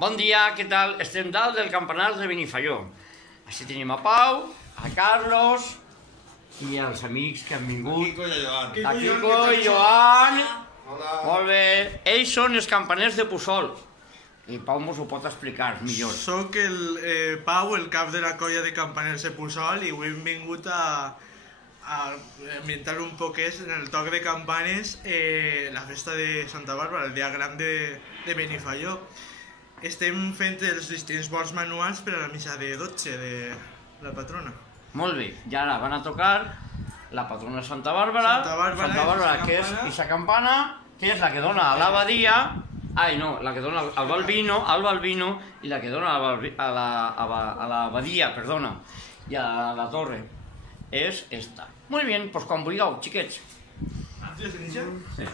Bon dia, què tal? Estem dalt del campanar de Benifaió. Així tenim a Pau, a Carlos i els amics que han vingut. Quico i Joan. A Quico i Joan. Hola. Molt bé. Ells són els campaners de Puçol. I Pau mos ho pot explicar millor. Soc el Pau, el cap de la colla de campaners de Puçol, i avui hem vingut a ambientar un poquet en el toc de campanes la festa de Santa Bàrbara, el dia gran de Benifaió. Estem fent els distints bords manuals per a la missa de 12 de la patrona. Molt bé. I ara van a tocar la patrona de Santa Bàrbara. Santa Bàrbara, que és aquesta campana, que és la que dona a l'abadia. Ai, no, la que dona al Balbino, i la que dona a l'abadia, perdona, i a la torre. És esta. Muy bien, pues quan vulgueu, xiquets. Antes de iniciar? Sí.